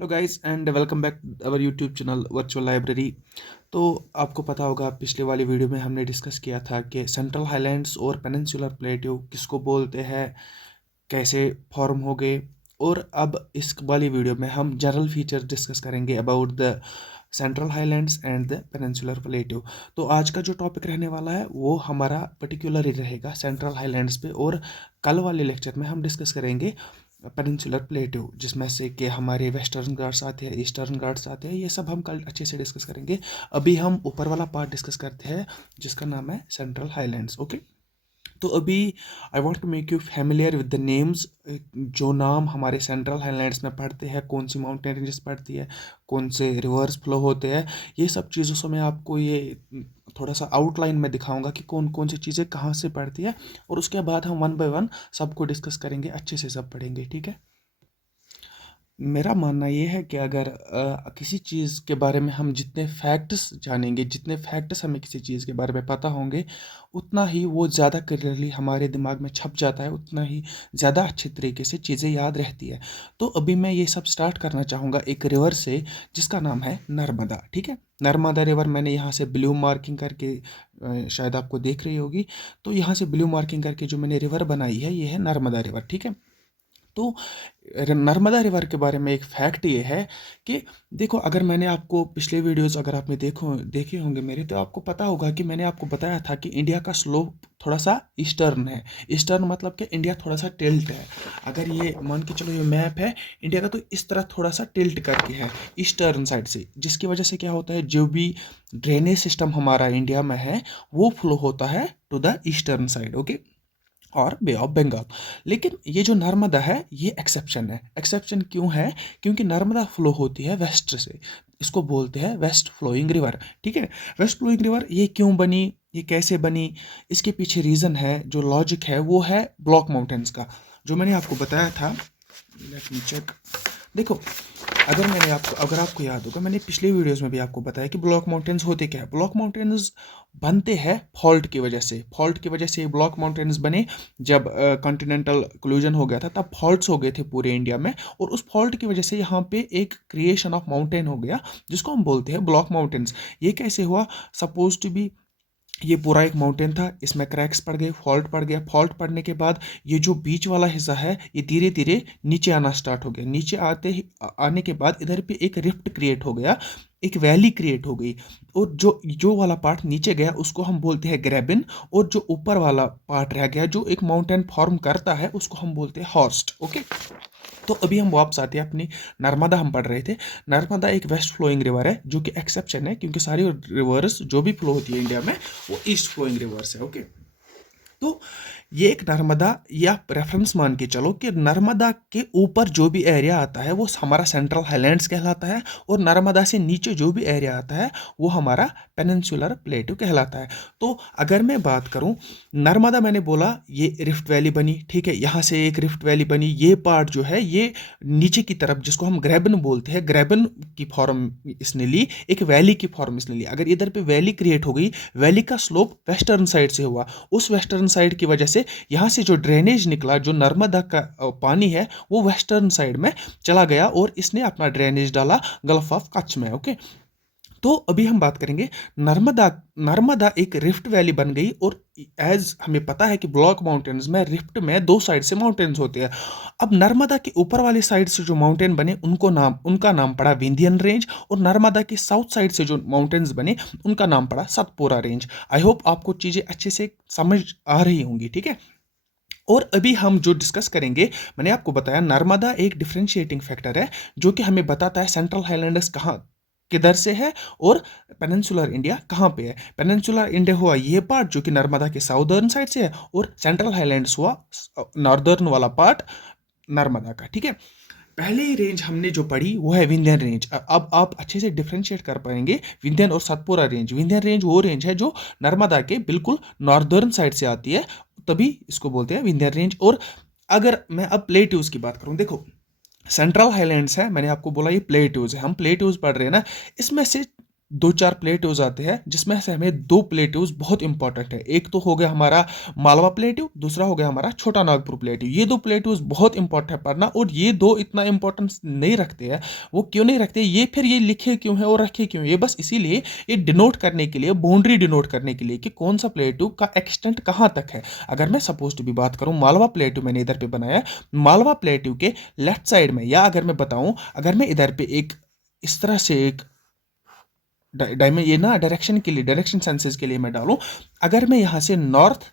Hello guys and welcome back our YouTube channel virtual library. तो आपको पता होगा पिछले वाली वीडियो में हमने डिस्कस किया था कि सेंट्रल हाईलैंड्स और पेनिनसुलर प्लेट्यू किसको बोलते हैं, कैसे फॉर्म हो गए। और अब इस वाली वीडियो में हम जनरल फीचर्स डिस्कस करेंगे about the central highlands and the peninsular plateau. तो आज का जो टॉपिक रहने वाला है वो हमारा पर्टिकुलर रहेगा सेंट्रल हाईलैंड्स पे, और कल वाले लेक्चर में हम डिस्कस करेंगे पेनिनसुलर प्लेट्यू, जिसमें से कि हमारे वेस्टर्न घाट्स आते हैं, ईस्टर्न घाट्स आते हैं। ये सब हम कल अच्छे से डिस्कस करेंगे। अभी हम ऊपर वाला पार्ट डिस्कस करते हैं जिसका नाम है सेंट्रल हाईलैंड्स। ओके, तो अभी I want to make you familiar with the names. जो नाम हमारे सेंट्रल हाईलैंड्स में पढ़ते हैं, कौन सी माउंटेन रेंजेस पड़ती है, कौन से रिवर्स फ्लो होते हैं, ये सब चीज़ों से मैं आपको ये थोड़ा सा आउटलाइन में दिखाऊंगा कि कौन कौन सी चीज़ें कहाँ से पढ़ती है। और उसके बाद हम वन बाय वन सबको डिस्कस करेंगे, अच्छे से सब पढ़ेंगे, ठीक है। मेरा मानना ये है कि अगर किसी चीज़ के बारे में हम जितने फैक्ट्स जानेंगे, जितने फैक्ट्स हमें किसी चीज़ के बारे में पता होंगे, उतना ही वो ज़्यादा क्लियरली हमारे दिमाग में छप जाता है, उतना ही ज़्यादा अच्छे तरीके से चीज़ें याद रहती है। तो अभी मैं ये सब स्टार्ट करना चाहूँगा एक रिवर से जिसका नाम है नर्मदा, ठीक है। नर्मदा रिवर मैंने यहाँ से ब्लू मार्किंग करके शायद आपको देख रही होगी। तो यहाँ से ब्लू मार्किंग करके जो मैंने रिवर बनाई है ये है नर्मदा रिवर, ठीक है। तो नर्मदा रिवर के बारे में एक फैक्ट ये है कि देखो, अगर मैंने आपको पिछले वीडियोस अगर आपने देखे होंगे मेरे, तो आपको पता होगा कि मैंने आपको बताया था कि इंडिया का स्लोप थोड़ा सा ईस्टर्न है। ईस्टर्न मतलब कि इंडिया थोड़ा सा टिल्ट है। अगर ये मान के चलो ये मैप है इंडिया का, तो इस तरह थोड़ा सा टिल्ट करके है ईस्टर्न साइड से, जिसकी वजह से क्या होता है, जो भी ड्रेनेज सिस्टम हमारा इंडिया में है वो फ्लो होता है to the eastern side, okay, और बे ऑफ बंगाल। लेकिन ये जो नर्मदा है ये एक्सेप्शन है। एक्सेप्शन क्यों है? क्योंकि नर्मदा फ्लो होती है वेस्ट से, इसको बोलते हैं वेस्ट फ्लोइंग रिवर, ठीक है। वेस्ट फ्लोइंग रिवर ये क्यों बनी, ये कैसे बनी, इसके पीछे रीज़न है, जो लॉजिक है वो है ब्लॉक माउंटेन्स का, जो मैंने आपको बताया था। Let me check. देखो, अगर आपको याद होगा, मैंने पिछले वीडियोस में भी आपको बताया कि ब्लॉक माउंटेन्स होते क्या है। ब्लॉक माउंटेन्स बनते हैं फॉल्ट की वजह से। फॉल्ट की वजह से ब्लॉक माउंटेन्स बने। जब कॉन्टिनेंटल क्लूजन हो गया था तब फॉल्ट्स हो गए थे पूरे इंडिया में, और उस फॉल्ट की वजह से यहाँ पे एक क्रिएशन ऑफ माउंटेन हो गया जिसको हम बोलते हैं ब्लॉक माउंटेन्स। ये कैसे हुआ? सपोज टू बी ये पूरा एक माउंटेन था, इसमें क्रैक्स पड़ गए, फॉल्ट पड़ गया। फॉल्ट पड़ने के बाद ये जो बीच वाला हिस्सा है ये धीरे धीरे नीचे आना स्टार्ट हो गया। नीचे आने के बाद इधर पे एक रिफ्ट क्रिएट हो गया, एक वैली क्रिएट हो गई। और जो जो वाला पार्ट नीचे गया उसको हम बोलते हैं ग्रेबिन, और जो ऊपर वाला पार्ट रह गया जो एक माउंटेन फॉर्म करता है उसको हम बोलते हैं हॉर्स्ट, ओके। तो अभी हम वापस आते हैं अपनी नर्मदा, हम पढ़ रहे थे। नर्मदा एक वेस्ट फ्लोइंग रिवर है जो कि एक्सेप्शन है, क्योंकि सारी रिवर्स जो भी फ्लो होती है इंडिया में वो ईस्ट फ्लोइंग रिवर्स है, ओके। तो ये एक नर्मदा, या रेफरेंस मान के चलो कि नर्मदा के ऊपर जो भी एरिया आता है वो हमारा सेंट्रल हाईलैंड्स कहलाता है, और नर्मदा से नीचे जो भी एरिया आता है वो हमारा पेनिनसुलर प्लेटू कहलाता है। तो अगर मैं बात करूं, नर्मदा मैंने बोला ये रिफ्ट वैली बनी, ठीक है। यहाँ से एक रिफ्ट वैली बनी, ये पार्ट जो है ये नीचे की तरफ, जिसको हम ग्रेबन बोलते हैं, ग्रेबन की फॉर्म इसने ली, एक वैली की फॉर्म इसने ली। अगर इधर पे वैली क्रिएट हो गई, वैली का स्लोप वेस्टर्न साइड से हुआ, उस वेस्टर्न साइड की वजह से यहाँ से जो ड्रेनेज निकला, जो नर्मदा का पानी है वो वेस्टर्न साइड में चला गया, और इसने अपना ड्रेनेज डाला गल्फ ऑफ कच्छ में, ओके। तो अभी हम बात करेंगे नर्मदा। नर्मदा एक रिफ्ट वैली बन गई, और एज हमें पता है कि ब्लॉक माउंटेन्स में रिफ्ट में दो साइड से माउंटेन्स होते हैं। अब नर्मदा के ऊपर वाली साइड से जो माउंटेन बने उनका नाम पड़ा विंध्यन रेंज, और नर्मदा के साउथ साइड से जो माउंटेन्स बने उनका नाम पड़ा सतपुरा रेंज। आई होप आपको चीज़ें अच्छे से समझ आ रही होंगी, ठीक है। और अभी हम जो डिस्कस करेंगे, मैंने आपको बताया नर्मदा एक डिफरेंशिएटिंग फैक्टर है जो कि हमें बताता है सेंट्रल हाईलैंड्स कहाँ किधर से है और पेनिनसुलर इंडिया कहाँ पे है। पेनिनसुलर इंडिया हुआ ये पार्ट जो कि नर्मदा के साउदर्न साइड से है, और सेंट्रल हाईलैंड्स हुआ नॉर्दर्न वाला पार्ट नर्मदा का, ठीक है। पहली रेंज हमने जो पढ़ी वो है विंध्यन रेंज। अब आप अच्छे से डिफरेंशिएट कर पाएंगे विंध्यन और सतपुरा रेंज। विंध्यन रेंज वो रेंज है जो नर्मदा के बिल्कुल नॉर्दर्न साइड से आती है, तभी इसको बोलते हैं विंध्यन रेंज। और अगर मैं अब प्लेट्यूज की बात करूं, देखो सेंट्रल हाईलैंड्स है, मैंने आपको बोला ये प्लेट्यूज है, हम प्लेट्यूज पढ़ रहे हैं ना, इसमें से दो चार प्लेट्यूज आते हैं, जिसमें से हमें दो प्लेट्यूज बहुत इंपॉर्टेंट है। एक तो हो गया हमारा मालवा प्लेट्यू, दूसरा हो गया हमारा छोटा नागपुर प्लेट्यू। ये दो प्लेट्यूज बहुत इंपॉर्टेंट है पढ़ना, और ये दो इतना इंपॉर्टेंस नहीं रखते हैं। वो क्यों नहीं रखते, ये फिर ये लिखे क्यों है और रखे क्यों, ये बस इसीलिए, ये डिनोट करने के लिए, बाउंड्री डिनोट करने के लिए कि कौन सा प्लेट्यू का एक्सटेंट कहाँ तक है। अगर मैं सपोज टू भी बात करूँ, मालवा प्लेट्यू मैंने इधर पे बनाया, मालवा प्लेट्यू के लेफ्ट साइड में, या अगर मैं बताऊं, अगर मैं इधर पे एक इस तरह से एक डायमेंशन, ये ना डायरेक्शन के लिए, डायरेक्शन सेंसेस के लिए मैं डालूं, अगर मैं यहाँ से नॉर्थ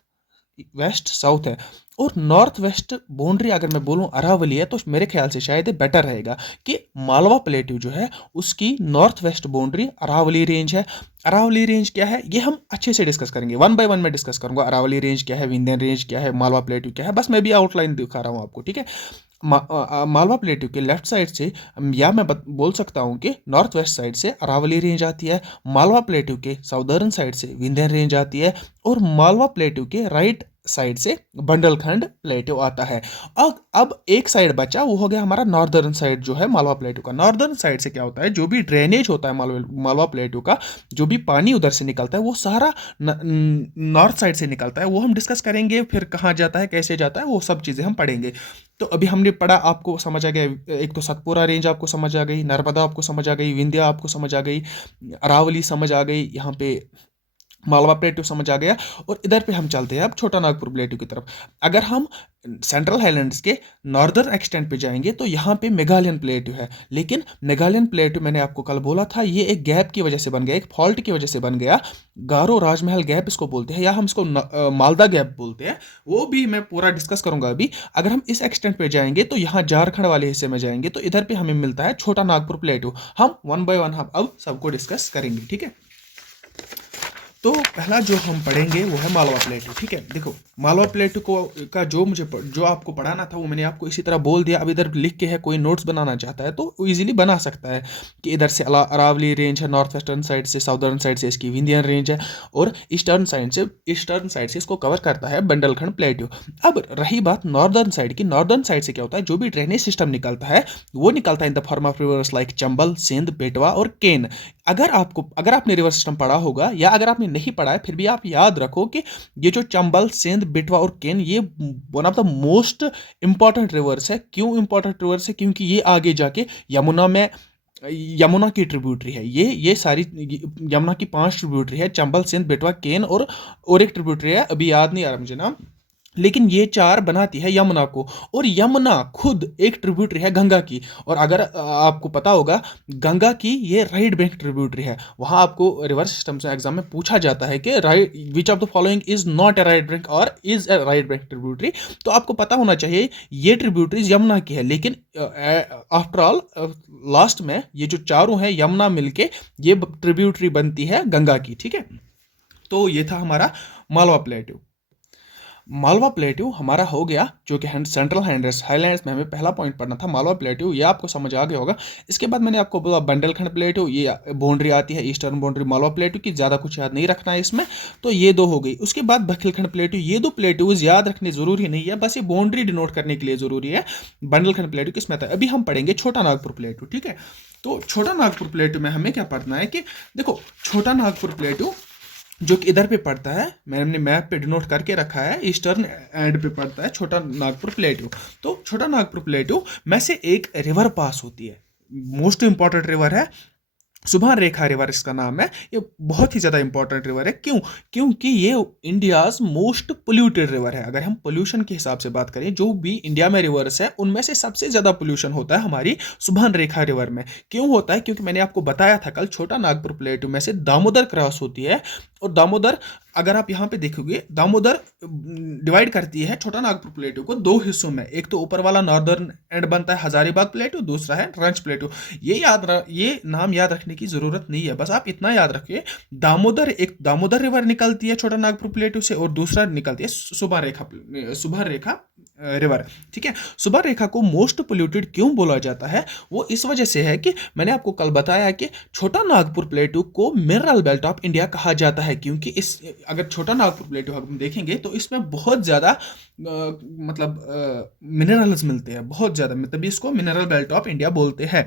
वेस्ट साउथ है, और नॉर्थ वेस्ट बाउंड्री अगर मैं बोलूं अरावली है, तो मेरे ख्याल से शायद बेटर रहेगा कि मालवा प्लेट्यू जो है उसकी north west boundary Aravali range है। अरावली रेंज क्या है ये हम अच्छे से डिस्कस करेंगे, वन बाय वन में डिस्कस करूंगा। अरावली रेंज क्या है, विंध्यन रेंज क्या है, मालवा प्लेट्यू क्या है, बस मैं भी आउटलाइन दिखा रहा हूँ आपको, ठीक है। मालवा प्लेट्यू के लेफ्ट साइड से, या मैं बोल सकता हूँ कि नॉर्थ वेस्ट साइड से अरावली रेंज आती है, मालवा प्लेट्यू के साउदर्न साइड से विंध्यन रेंज आती है, और मालवा प्लेट्यू के राइट साइड से बंडलखंड प्लेट्यू आता है। अब एक साइड बचा, वो हो गया हमारा नॉर्दर्न साइड जो है मालवा प्लेट्यू का। नॉर्दर्न साइड से क्या होता है, जो भी ड्रेनेज होता है मालवा प्लेट्यू का, जो भी पानी उधर से निकलता है, वो सारा नॉर्थ साइड से निकलता है। वो हम डिस्कस करेंगे, फिर कहाँ जाता है, कैसे जाता है, वो सब चीज़ें हम पढ़ेंगे। तो अभी हमने पढ़ा, आपको समझ आ गया, एक तो सतपुरा रेंज आपको समझ आ गई, नर्मदा आपको समझ आ गई, विंध्या आपको समझ आ गई, अरावली समझ आ गई, यहाँ पे मालवा प्लेट्यू समझ आ गया। और इधर पे हम चलते हैं अब छोटा नागपुर प्लेट्यू की तरफ। अगर हम सेंट्रल हाईलैंड्स के नॉर्दर्न एक्सटेंट पे जाएंगे, तो यहाँ पे मेघालयन प्लेट्यू है। लेकिन मेघालयन प्लेट्यू मैंने आपको कल बोला था, ये एक गैप की वजह से बन गया, एक फॉल्ट की वजह से बन गया। गारो राजमहल गैप इसको बोलते हैं, या हम इसको मालदा गैप बोलते हैं। वो भी मैं पूरा डिस्कस करूंगा अभी। अगर हम इस एक्सटेंट पे जाएंगे, तो यहाँ झारखंड वाले हिस्से में जाएंगे, तो इधर पे हमें मिलता है छोटा नागपुर प्लेट्यू। हम वन बाय वन हम अब सबको डिस्कस करेंगे, ठीक है। तो पहला जो हम पढ़ेंगे वो है मालवा प्लेट्यू, ठीक है। देखो, मालवा प्लेट्यू को का जो आपको पढ़ाना था, वो मैंने आपको इसी तरह बोल दिया। अब इधर लिख के है, कोई नोट्स बनाना चाहता है तो इजीली बना सकता है कि इधर से अरावली रेंज है, नॉर्थ वेस्टर्न साइड से, साउदर्न साइड से इसकी विंध्यन रेंज है, और ईस्टर्न साइड से इसको कवर करता है बंडलखंड प्लेट्यू। अब रही बात नॉर्दर्न साइड की, नॉर्दर्न साइड से क्या होता है, जो भी ड्रेनेज सिस्टम निकलता है, वो निकलता है in the form of rivers like Chambal, Sindh, Betwa और केन। अगर आपने रिवर सिस्टम पढ़ा होगा, या अगर आपने नहीं पढ़ा है, फिर भी आप याद रखो कि ये जो चंबल, सिंध, बेटवा और केन, ये one of the most important rivers है। क्यों इंपॉर्टेंट रिवर्स है, क्योंकि ये आगे जाके यमुना की ट्रिब्यूटरी है। ये सारी यमुना की 5 ट्रिब्यूटरी है, चंबल, सिंध, बेटवा, केन, और एक ट्रिब्यूटरी है, अभी याद नहीं आ रहा मुझे नाम, लेकिन ये 4 बनाती है यमुना को। और यमुना खुद एक ट्रिब्यूटरी है गंगा की। और अगर आपको पता होगा, गंगा की ये राइट बैंक ट्रिब्यूटरी है। वहां आपको रिवर सिस्टम से एग्जाम में पूछा जाता है कि right which of the following is not a right bank और is a right bank tributary. तो आपको पता होना चाहिए ये ट्रिब्यूटरीज यमुना की है, लेकिन आफ्टर ऑल लास्ट में ये जो चारों हैं यमुना मिलके ये ट्रिब्यूटरी बनती है गंगा की, ठीक है। तो ये था हमारा मालवा प्लेट्यू। मालवा प्लेट्यू हमारा हो गया, जो कि सेंट्रल हाईलैंड्स में हमें पहला पॉइंट पढ़ना था, मालवा प्लेट्यू, ये आपको समझ आ गया होगा। इसके बाद मैंने आपको बोला बंडलखंड प्लेट्यू, ये बाउंड्री आती है ईस्टर्न बाउंड्री मालवा प्लेट्यू की, ज़्यादा कुछ याद नहीं रखना है इसमें। तो ये 2 हो गई। उसके बाद बखिलखंड प्लेट्यू, ये 2 प्लेट्यूज याद रखने जरूरी नहीं है, बस ये बाउंड्री डिनोट करने के लिए जरूरी है। बंडलखंड प्लेट्यू किसमें था, अभी हम पढ़ेंगे छोटा नागपुर प्लेट्यू, ठीक है। तो छोटा नागपुर प्लेट्यू में हमें क्या पढ़ना है कि देखो, छोटा नागपुर प्लेट्यू जो कि इधर पे पड़ता है, मैंने मैप पे डिनोट करके रखा है, ईस्टर्न एंड पे पड़ता है छोटा नागपुर प्लेट्यू। तो छोटा नागपुर प्लेट्यू में से एक रिवर पास होती है, मोस्ट इंपॉर्टेंट रिवर है, सुबह रेखा रिवर इसका नाम है। ये बहुत ही ज़्यादा इंपॉर्टेंट रिवर है। क्यों? क्योंकि ये इंडियाज मोस्ट पोल्यूटेड रिवर है। अगर हम पोल्यूशन के हिसाब से बात करें, जो भी इंडिया में रिवर्स है उनमें से सबसे ज़्यादा पोल्यूशन होता है हमारी सुबह रेखा रिवर में। क्यों होता है? क्योंकि मैंने आपको बताया था कल, छोटा नागपुर प्लेट्यू में से दामोदर क्रॉस होती है, और दामोदर, अगर आप यहाँ पे देखोगे, दामोदर डिवाइड करती है छोटा नागपुर प्लेट्यू को 2 हिस्सों में। एक तो ऊपर वाला नॉर्दर्न एंड बनता है हजारीबाग प्लेट्यू, दूसरा है रंच प्लेट्यू। ये नाम याद रखने की जरूरत नहीं है, बस आप इतना याद रखिए, एक दामोदर रिवर निकलती है छोटा नागपुर प्लेट्यू से, और दूसरा निकलती है सुबह रेखा रिवर, ठीक है। सुबह रेखा को मोस्ट पोल्यूटेड क्यों बोला जाता है? वो इस वजह से है कि मैंने आपको कल बताया कि छोटा नागपुर प्लेट्यू को मिनरल बेल्ट ऑफ इंडिया कहा जाता है, क्योंकि अगर छोटा नागपुर प्लेट्यू हम देखेंगे तो इसमें बहुत ज़्यादा मिनरल्स मिलते हैं, बहुत ज़्यादा, मतलब इसको मिनरल बेल्ट ऑफ इंडिया बोलते हैं,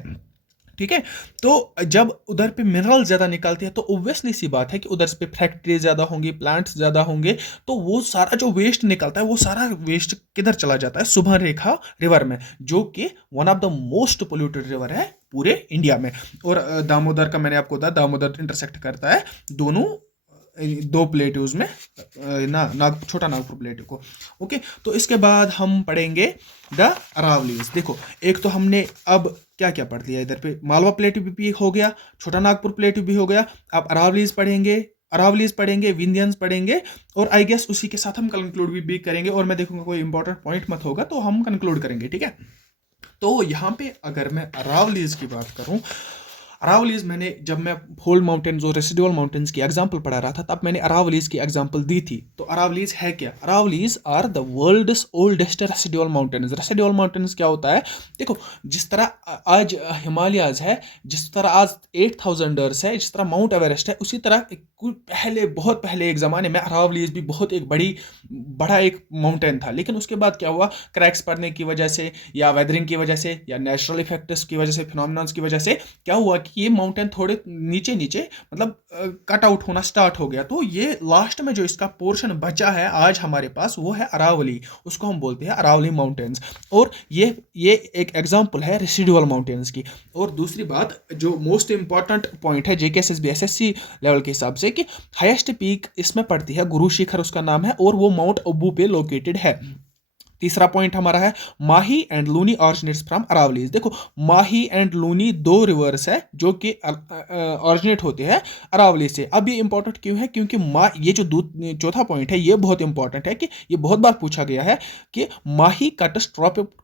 ठीक है। तो जब उधर पे मिनरल ज़्यादा निकलते हैं तो ऑब्वियसली सी बात है कि उधर पे फैक्ट्री ज़्यादा होंगी, प्लांट्स ज़्यादा होंगे, तो वो सारा जो वेस्ट निकलता है वो सारा वेस्ट किधर चला जाता है, सुबर्णरेखा रिवर में, जो कि one of the most polluted river है पूरे इंडिया में। और दामोदर का मैंने आपको बताया, दामोदर इंटरसेक्ट करता है दोनों दो प्लेट्यूज में, छोटा नागपुर प्लेट्यू को। ओके, तो इसके बाद हम पढ़ेंगे द अरावलीज। देखो, एक तो हमने अब क्या क्या पढ़ लिया, इधर पे मालवा प्लेट्यू भी हो गया, छोटा नागपुर प्लेट्यू भी हो गया, अब अरावलीज पढ़ेंगे, विंध्यंस पढ़ेंगे, और आई गेस उसी के साथ हम कंक्लूड भी करेंगे, और मैं देखूंगा कोई इंपॉर्टेंट पॉइंट मत होगा तो हम कंक्लूड करेंगे, ठीक है। तो यहाँ पे अगर मैं अरावलीज की बात करूं, अरावलीज मैंने जब मैं होल माउंटेन्स और रेसिडुअल माउंटेन्स की एग्जांपल पढ़ा रहा था तब मैंने अरावलीज की एग्जांपल दी थी। तो अरावलीज है क्या? Aravallis are the world's oldest residual mountains. Residual mountains क्या होता है? देखो, जिस तरह आज हिमालयाज है, जिस तरह आज 8000 है, जिस तरह माउंट एवरेस्ट है, उसी तरह पहले, बहुत पहले एक ज़माने में अरावलीज भी बहुत एक बड़ा एक माउंटेन था। लेकिन उसके बाद क्या हुआ, क्रैक्स पड़ने की वजह से या वेदरिंग की वजह से या नेचुरल इफेक्ट्स की वजह से, फिनोमिनन्स की वजह से क्या हुआ कि ये माउंटेन थोड़े नीचे नीचे मतलब कट आउट होना स्टार्ट हो गया। तो ये लास्ट में जो इसका पोर्शन बचा है आज हमारे पास, वो है अरावली, उसको हम बोलते हैं अरावली माउंटेन्स। और ये एक एग्जांपल है रेसिडुअल माउंटेन्स की। और दूसरी बात जो मोस्ट इंपॉर्टेंट पॉइंट है जेकेएसएसबी एसएससी लेवल के हिसाब से, कि हाईएस्ट पीक इसमें पड़ती है, गुरु शिखर उसका नाम है, और वो माउंट अबू पे लोकेटेड है। तीसरा पॉइंट हमारा है Mahi and Luni originates from Aravallis. देखो, माही एंड लूनी दो रिवर्स है जो कि ऑरिजिनेट होते हैं अरावली से। अब ये इंपॉर्टेंट क्यों है? क्योंकि ये जो चौथा पॉइंट है ये बहुत इंपॉर्टेंट है, कि ये बहुत बार पूछा गया है कि माही कट्स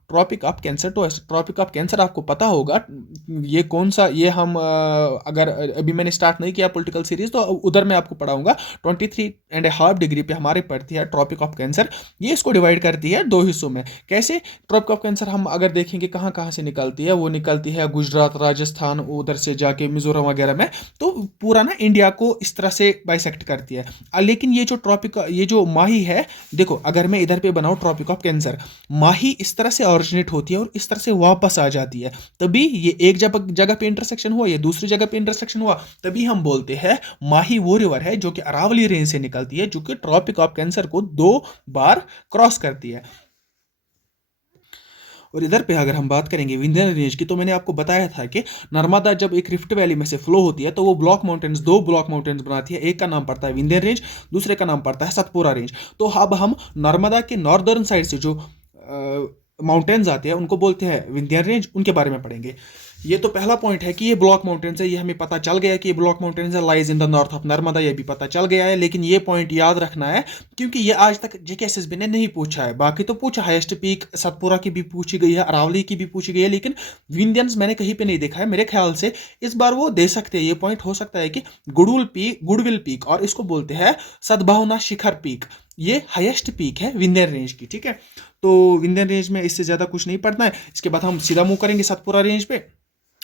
ट्रॉपिक ऑफ कैंसर। तो ट्रॉपिक ऑफ कैंसर आपको पता होगा ये कौन सा, ये हम अगर अभी मैंने स्टार्ट नहीं किया पॉलिटिकल सीरीज तो उधर मैं आपको पढ़ाऊंगा। 23.5 डिग्री पे हमारे पड़ती है ट्रॉपिक ऑफ कैंसर। ये इसको डिवाइड करती है दो हिस्सों में। कैसे? ट्रॉपिक ऑफ कैंसर हम अगर देखेंगे कहाँ कहाँ से निकलती है, वो निकलती है गुजरात, राजस्थान, उधर से जाके मिजोरम वगैरह में। तो पूरा ना इंडिया को इस तरह से बाइसेक्ट करती है। लेकिन ये जो माही है, देखो अगर मैं इधर पे बनाऊं ट्रॉपिक ऑफ कैंसर, माही इस तरह से ऑरिजिनेट होती है और इस तरह से वापस आ जाती है। तभी ये एक जगह पे इंटरसेक्शन हुआ, ये दूसरी जगह पे इंटरसेक्शन हुआ, तभी हम बोलते हैं माही वो रिवर है जो कि अरावली रेंज से निकलती है, जो कि ट्रॉपिक ऑफ कैंसर को 2 बार क्रॉस करती है। और इधर पे अगर हम बात करेंगे विंध्यन रेंज की, तो मैंने आपको बताया था कि नर्मदा जब एक रिफ्ट वैली में से फ्लो होती है तो वो दो ब्लॉक माउंटेन्स बनाती है। एक का नाम पड़ता है विंध्यन रेंज, दूसरे का नाम पड़ता है सतपुरा रेंज। तो अब हम नर्मदा के नॉर्दर्न साइड से जो माउंटेन्स आते हैं उनको बोलते हैं विंध्यन रेंज, उनके बारे में पढ़ेंगे। ये तो पहला पॉइंट है कि ये ब्लॉक माउंटेन्स है, ये हमें पता चल गया कि ये ब्लॉक माउंटेन्स है, lies in the north of Narmada, ये भी पता चल गया है। लेकिन ये पॉइंट याद रखना है क्योंकि ये आज तक जेकेएसएसबी ने नहीं पूछा है। बाकी तो पूछा, हाईएस्ट पीक सतपुरा की भी पूछी गई है, अरावली की भी पूछी गई है, लेकिन विंध्यंस मैंने कहीं पे नहीं देखा है। मेरे ख्याल से इस बार वो दे सकते हैं, ये पॉइंट हो सकता है कि गुडविल पीक, और इसको बोलते हैं सद्भावना शिखर पीक, ये हाईएस्ट पीक है विंध्यन रेंज की, ठीक है। तो विंध्यन रेंज में इससे ज्यादा कुछ नहीं पढ़ना है। इसके बाद हम सीधा मूव करेंगे सतपुरा रेंज पे।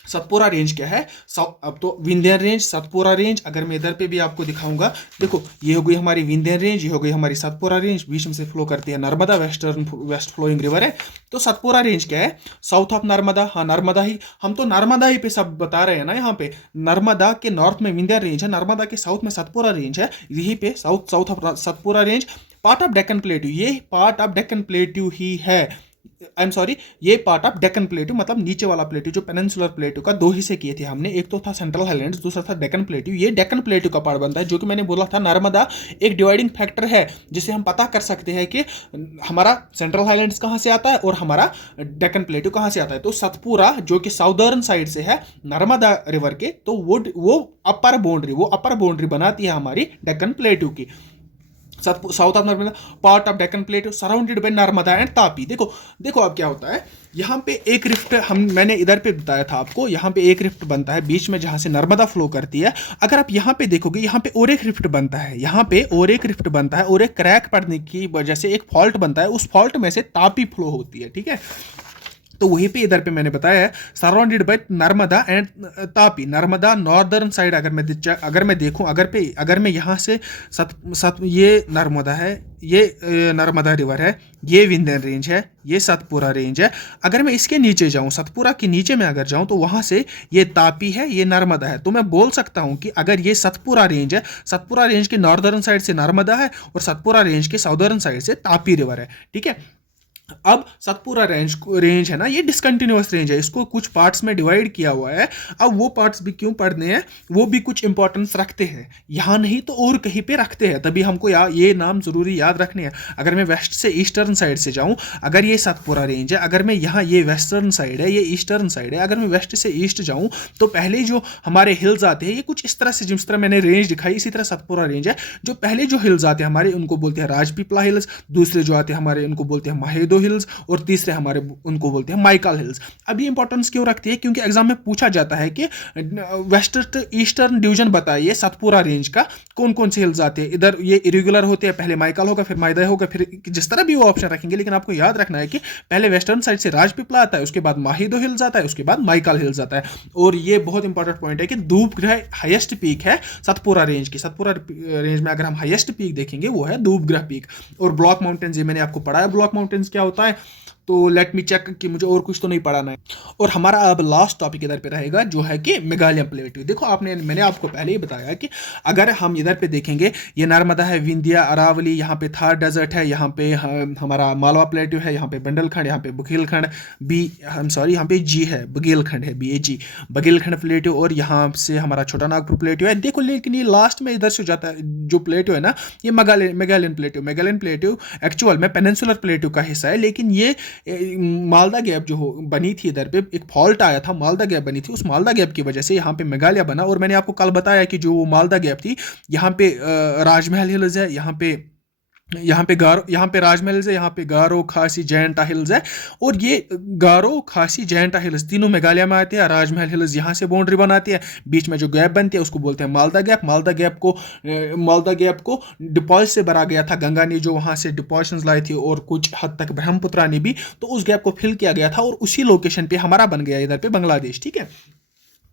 सतपुरा रेंज क्या है? अब तो विंध्यन रेंज, सतपुरा रेंज, अगर मैं इधर पे भी आपको दिखाऊंगा, देखो ये हो गई हमारी विंध्यन रेंज, ये हो गई हमारी सतपुरा रेंज, बीच में से फ्लो करती है नर्मदा, वेस्ट फ्लोइंग रिवर है। तो सतपुरा रेंज क्या है? साउथ ऑफ नर्मदा, हाँ नर्मदा ही, हम तो नर्मदा ही पे सब बता रहे हैं ना। यहाँ पे नर्मदा के नॉर्थ में विंध्यन रेंज है, नर्मदा के साउथ में सतपुरा रेंज है, यहीं पे south of Satpura range part of Deccan plateau, ये पार्ट ऑफ डेक्कन प्लेट्यू ही है। आई एम सॉरी, ये पार्ट ऑफ डेक्कन प्लेट्यू, मतलब नीचे वाला प्लेट्यू, जो पेनिनसुलर प्लेट्यू का 2 हिस्से किए थे हमने, एक तो था सेंट्रल हाईलैंड्स, दूसरा था डेक्कन प्लेट्यू। ये डेक्कन प्लेट्यू का पार्ट बनता है, जो कि मैंने बोला था नर्मदा एक डिवाइडिंग फैक्टर है, जिसे हम पता कर सकते हैं कि हमारा सेंट्रल हाईलैंड्स कहाँ से आता है और हमारा डेक्कन प्लेट्यू कहाँ से आता है। तो सतपुरा जो कि साउदर्न साइड से है नर्मदा रिवर के, तो वो अपर बाउंड्री बनाती है हमारी डेक्कन प्लेट्यू की। South of Narmada, part of Deccan plateau surrounded by Narmada and Tapi. देखो अब क्या होता है, यहाँ पे एक रिफ्ट मैंने इधर पे बताया था आपको, यहाँ पे एक रिफ्ट बनता है बीच में जहाँ से नर्मदा फ्लो करती है। अगर आप यहाँ पे देखोगे, यहाँ पे और एक रिफ्ट बनता है, यहाँ पे और एक रिफ्ट बनता है, और एक क्रैक पड़ने की वजह से एक फॉल्ट बनता है, उस फॉल्ट में से तापी फ्लो होती है, ठीक है। तो वहीं पे इधर पे मैंने बताया है surrounded by Narmada and Tapi. Narmada northern side अगर मैं देखूं, अगर मैं यहाँ से ये नर्मदा है, ये नर्मदा रिवर है, ये विंध्यन रेंज है, ये सतपुरा रेंज है। अगर मैं इसके नीचे जाऊं, सतपुरा के नीचे में अगर जाऊं, तो वहां से ये तापी है, ये नर्मदा है। तो मैं बोल सकता हूं कि अगर ये सतपुरा रेंज है, सतपुरा रेंज के नॉर्दर्न साइड से नर्मदा है और सतपुरा रेंज के साउदर्न साइड से तापी रिवर है। ठीक है। अब सतपुरा रेंज है ना, ये डिसकंटिन्यूअस रेंज है, इसको कुछ पार्ट्स में डिवाइड किया हुआ है। अब वो पार्ट्स भी क्यों पढ़ने हैं, वो भी कुछ इंपॉर्टेंस रखते हैं, यहाँ नहीं तो और कहीं पे रखते हैं, तभी हमको ये नाम जरूरी याद रखने हैं। अगर मैं वेस्ट से ईस्टर्न साइड से जाऊं, अगर ये सतपुरा रेंज है, अगर मैं यहाँ, ये वेस्टर्न साइड है, ये ईस्टर्न साइड है, अगर मैं वेस्ट से ईस्ट जाऊं तो पहले जो हमारे हिल्स आते हैं ये कुछ इस तरह से, जिस तरह मैंने रेंज दिखाई इसी तरह सतपुरा रेंज है। जो पहले जो हिल्स आते हैं हमारे, उनको बोलते हैं राजपीपला हिल्स, दूसरे जो आते हैं हमारे उनको बोलते हैं माहेदो हिल्स, और तीसरे हमारे उनको बोलते हैं माइकल हिल्स। अब ये इंपॉर्टेंस क्यों रखती है, क्योंकि एग्जाम में पूछा जाता है कि वेस्टर्न ईस्टर्न डिवीजन बताइए सतपुरा रेंज का कौन कौन से हिल्स आते हैं। इधर ये इरेगुलर होते हैं, पहले माइकल होगा, फिर माइदा होगा, फिर जिस तरह भी वो ऑप्शन रखेंगे, लेकिन आपको याद रखना है कि पहले वेस्टर्न साइड से राजपीपला आता है, उसके बाद माहिदो हिल्स आता है, उसके बाद माइकल हिल्स आता है। और ये बहुत इंपॉर्टेंट पॉइंट है कि धूपग्रह हाईएस्ट पीक है सतपुरा रेंज की। सतपुरा रेंज में अगर हम हाईएस्ट पीक देखेंगे वो है धूपग्रह पीक। और ब्लॉक माउंटेन्स, ये मैंने आपको पढ़ाया ब्लॉक माउंटेन्स क्या होता है, तो लेट मी चेक कि मुझे और कुछ तो नहीं पढ़ाना है। और हमारा अब लास्ट टॉपिक इधर पे रहेगा जो है कि मेघालय प्लेट्यू। देखो मैंने आपको पहले ही बताया कि अगर हम इधर पे देखेंगे, ये नर्मदा है, विंध्या, अरावली, यहाँ पे थार डेजर्ट है, यहाँ पे हमारा मालवा प्लेट्यू है, यहाँ पे बंडलखंड, यहाँ पे बुगेलखंड यहाँ पे जी है, बुगेलखंड है, BAG बघेलखंड प्लेट्यू, और यहाँ से हमारा छोटा नागपुर प्लेट्यू है। देखो लेकिन ये लास्ट में इधर से जाता है जो प्लेट्यू है ना, ये मेघालयन प्लेट्यू एक्चुअल में पेनिनसुलर प्लेट्यू का हिस्सा है। लेकिन ये मालदा गैप जो बनी थी, इधर पे एक फॉल्ट आया था, मालदा गैप बनी थी, उस मालदा गैप की वजह से यहाँ पे मेघालय बना। और मैंने आपको कल बताया कि जो वो मालदा गैप थी, यहाँ पे राजमहल हिल्स है, यहाँ पे राजमहल हिल्स है, यहाँ पे गारो, खासी, जयंता हिल्स है। और ये गारो, खासी, जयंता हिल्स तीनों मेघालय में आते हैं। राजमहल हिल्स यहाँ से बाउंड्री बनाती है, बीच में जो गैप बनती है उसको बोलते हैं मालदा गैप। मालदा गैप को डिपॉजिट से भरा गया था, गंगा ने जो वहाँ से डिपॉजिशंस लाई थी, और कुछ हद तक ब्रह्मपुत्रा ने भी, तो उस गैप को फिल किया गया था, और उसी लोकेशन पे हमारा बन गया इधर पे बांग्लादेश। ठीक है।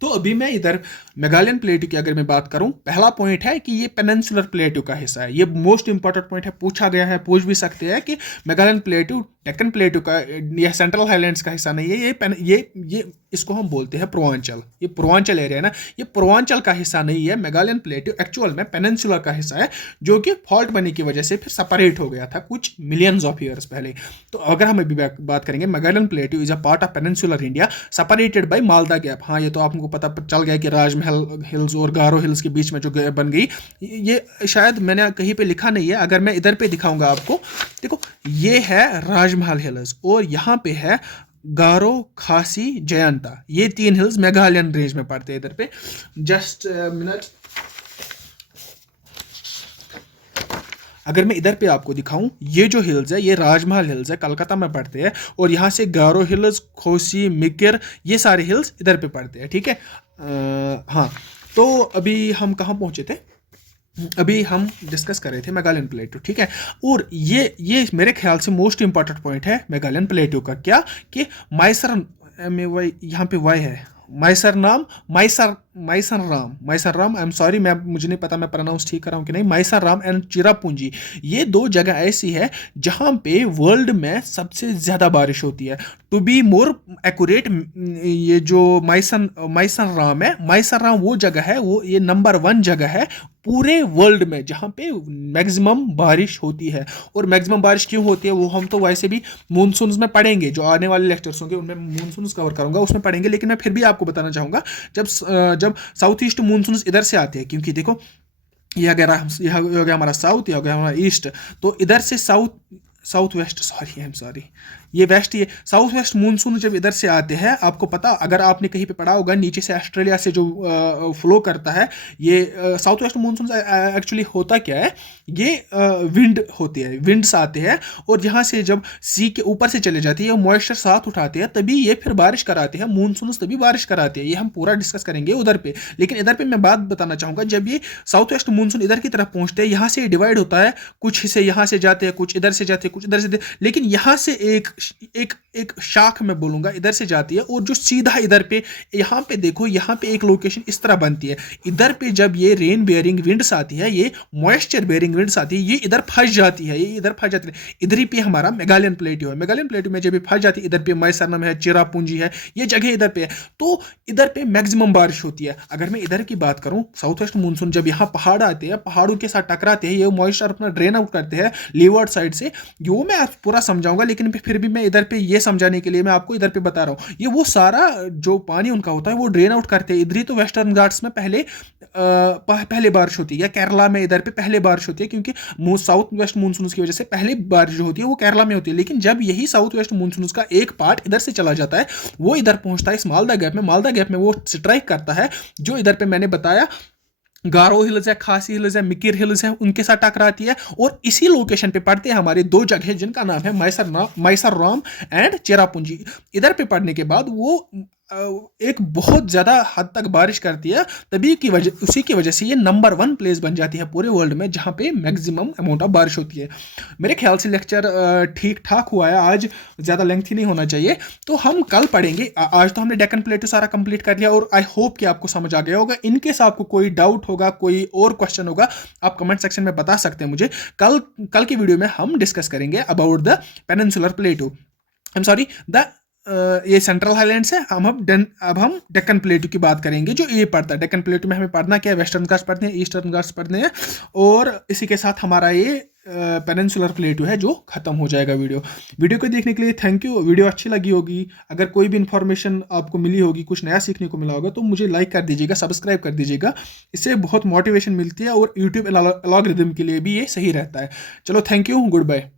तो अभी मैं इधर मेघालयन प्लेट्यू की अगर मैं बात करूं, पहला पॉइंट है कि ये पेनिनसुलर प्लेट्यू का हिस्सा है। ये मोस्ट इंपॉर्टेंट पॉइंट है, पूछा गया है, पूछ भी सकते हैं कि मेघालयन प्लेट्यू डेक्कन प्लेट्यू का, यह सेंट्रल हाईलैंड्स का हिस्सा नहीं है। ये इसको हम बोलते हैं पूर्वांचल। ये पूर्वांचल एरिया है ना, ये पूर्वांचल का हिस्सा नहीं है। मेघालयन प्लेट्यू एक्चुअल में पेनिनसुलर का हिस्सा है, जो कि फॉल्ट बनने की वजह से फिर सेपरेट हो गया था कुछ मिलियंस ऑफ ईयर्स पहले। तो अगर हम अभी बात करेंगे, Meghalayan plateau is a part of peninsular India separated by Malda gap. हाँ, ये तो आपको पता चल गया कि राजमहल हिल्स और गारो हिल्स के बीच में जो गैप बन गई, ये शायद मैंने कहीं पे लिखा नहीं है। अगर मैं इधर पे दिखाऊंगा आपको, देखो ये है राजमहल हिल्स, और यहाँ पे है गारो, खासी, जयंता। ये 3 हिल्स मेघालयन रेंज में पड़ते हैं। इधर पे जस्ट मिनट, अगर मैं इधर पे आपको दिखाऊं, ये जो हिल्स है ये राजमहल हिल्स है, कलकत्ता में पड़ते हैं। और यहाँ से गारो हिल्स, खोसी, मिकिर, ये सारे हिल्स इधर पे पड़ते हैं। ठीक है। हाँ, तो अभी हम कहाँ पहुँचे थे, अभी हम डिस्कस कर रहे थे मेघालयन प्लेट्यू। ठीक है। और ये मेरे ख्याल से मोस्ट इंपॉर्टेंट पॉइंट है मेघालयन प्लेट्यू का, क्या कि माइसर में वाई, यहाँ पे वाई है, Mysore Ram, I am sorry, मुझे नहीं पता मैं प्रोनाउंस ठीक कर रहा हूँ कि नहीं, माइसर राम एंड चिरापुंजी, ये 2 जगह ऐसी है जहाँ पे वर्ल्ड में सबसे ज़्यादा बारिश होती है। टू बी मोर एक्यूरेट, ये जो माइसर राम वो जगह है, वो ये नंबर 1 जगह है पूरे वर्ल्ड में जहाँ पे मैक्सिमम बारिश होती है। और मैक्सिमम बारिश क्यों होती है वो हम तो वैसे भी मूनसून्स में पढ़ेंगे, जो आने वाले लेक्चर्स होंगे उनमें मूनसून्स कवर करूंगा, उसमें पढ़ेंगे। लेकिन मैं फिर भी आपको बताना चाहूँगा, जब साउथ ईस्ट मूनसून्स इधर से आते हैं, क्योंकि देखो ये हो गया हमारा साउथ, ये हो गया हमारा ईस्ट, तो इधर से south west, sorry I am sorry, ये वेस्ट, ये साउथ वेस्ट मूनसून जब इधर से आते हैं, आपको पता, अगर आपने कहीं पे पढ़ा होगा, नीचे से ऑस्ट्रेलिया से जो फ्लो करता है, ये साउथ वेस्ट मूनसून एक्चुअली होता क्या है, ये विंड होती है, विंड्स आते हैं, और यहाँ से जब सी के ऊपर से चले जाती है, मॉइस्चर साथ उठाते हैं, तभी ये फिर बारिश कराते हैं, मूनसून तभी बारिश कराते हैं। ये हम पूरा डिस्कस करेंगे उधर पे। लेकिन इधर पे मैं बात बताना चाहूँगा, जब ये साउथ वेस्ट मूनसून इधर की तरफ पहुँचते हैं, यहाँ से डिवाइड होता है, कुछ हिस्से यहाँ से जाते हैं, कुछ इधर से जाते हैं, कुछ इधर से, लेकिन यहाँ से एक एक एक शाख मैं बोलूँगा इधर से जाती है, और जो सीधा इधर पे, यहाँ पे देखो, यहाँ पे एक लोकेशन इस तरह बनती है। इधर पे जब ये रेन बेयरिंग विंड्स आती है, ये मॉइस्चर बेयरिंग विंड्स आती है, ये इधर फंस जाती है, ये इधर फंस जाती है। इधर ही पे हमारा मेघालयन प्लेट्यू है। मेघालयन प्लेट्यू में जब ये फंस जाती है, इधर पे मैसरनम है, चिरापुंजी है, ये जगह इधर पे है, तो इधर पे मैक्सिमम बारिश होती है। अगर मैं इधर की बात करूं, साउथ वेस्ट मानसून जब यहाँ पहाड़ आते हैं, पहाड़ों के साथ टकराते हैं, ये मॉइस्चर अपना ड्रेन आउट करते हैं लीवर्ड साइड से, वो मैं पूरा समझाऊंगा, लेकिन फिर भी मैं इधर पे ये समझाने के लिए मैं आपको इधर पे बता रहा हूँ। ये वो सारा जो पानी उनका होता है वो ड्रेन आउट करते हैं। इधर ही तो वेस्टर्न घाट्स में पहले बारिश होती है, या केरला में इधर पे पहले बारिश होती है, क्योंकि साउथ वेस्ट मानसून की वजह से पहले बारिश जो होती है वो केरला में होती है। लेकिन जब यही साउथ वेस्ट मानसून का एक पार्ट इधर से चला जाता है, वो इधर पहुंचता है इस मालदा गैप में, मालदा गैप में वो स्ट्राइक करता है, जो इधर पे मैंने बताया गारो हिल्स है, खासी हिल्स है, मिकिर हिल्स है, उनके साथ टकराती है। और इसी लोकेशन पे पड़ते हैं हमारे दो जगह जिनका नाम है मैसरनाम एंड चेरापूंजी। इधर पे पड़ने के बाद वो एक बहुत ज़्यादा हद तक बारिश करती है, तभी की वजह, उसी की वजह से ये नंबर 1 प्लेस बन जाती है पूरे वर्ल्ड में जहाँ पे मैक्सिमम अमाउंट ऑफ बारिश होती है। मेरे ख्याल से लेक्चर ठीक ठाक हुआ है, आज ज़्यादा लेंथी नहीं होना चाहिए, तो हम कल पढ़ेंगे। आज तो हमने डेक्कन प्लेटू सारा कंप्लीट कर लिया, और आई होप कि आपको समझ आ गया होगा। इनकेस आपको कोई डाउट होगा, कोई और क्वेश्चन होगा, आप कमेंट सेक्शन में बता सकते हैं मुझे। कल की वीडियो में हम डिस्कस करेंगे about the peninsular प्लेटू, I am sorry, the ये सेंट्रल हाईलैंड्स है। अब हम डेक्कन प्लेटू की बात करेंगे, जो ये पड़ता है। डेक्कन प्लेटू में हमें पढ़ना क्या है, वेस्टर्न घाट्स पढ़ने हैं, ईस्टर्न घाट्स पढ़ने हैं, और इसी के साथ हमारा ये पेनिनसुलर प्लेटू है जो खत्म हो जाएगा। वीडियो को देखने के लिए थैंक यू। वीडियो अच्छी लगी होगी, अगर कोई भी इन्फॉर्मेशन आपको मिली होगी, कुछ नया सीखने को मिला होगा, तो मुझे लाइक कर दीजिएगा, सब्सक्राइब कर दीजिएगा, इससे बहुत मोटिवेशन मिलती है, और यूट्यूब एल्गोरिथम के लिए भी ये सही रहता है। चलो, थैंक यू, गुड बाय।